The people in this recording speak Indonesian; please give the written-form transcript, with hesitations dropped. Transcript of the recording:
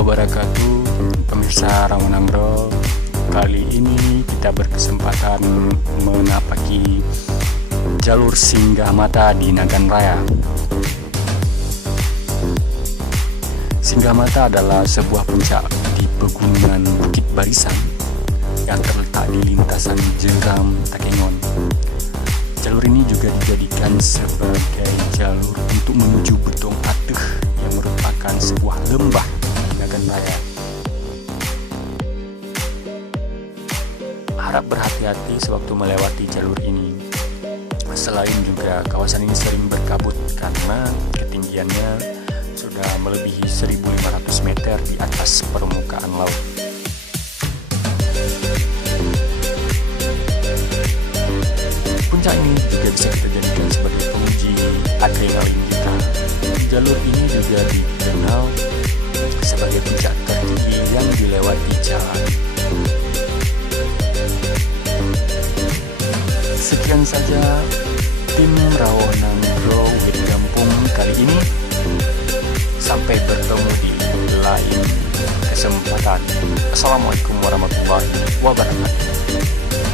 wabarakatuh. Pemirsa Rawanangro, kali ini kita berkesempatan menapaki jalur Singgah Mata di Nagan Raya. Singgah Mata adalah sebuah puncak di pegunungan Bukit Barisan yang terletak di lintasan Jeram Takengon. Jalur ini juga dijadikan sebagai jalur untuk menuju Betong Ateh yang merupakan sebuah lembah di Nagan Raya. Harap berhati-hati sewaktu melewati jalur ini. Selain juga kawasan ini sering berkabut karena ketinggiannya sudah melebihi 1.500 meter di atas permukaan laut. Puncak ini juga bisa kita jadikan sebagai penguji adrenalin kita. Jalur ini juga dikenal sebagai puncak tertinggi yang dilewati jalan. Sekian saja tim Rawanangro Wit Gampung kali ini. Sampai bertemu di lain kesempatan. Assalamualaikum warahmatullahi wabarakatuh.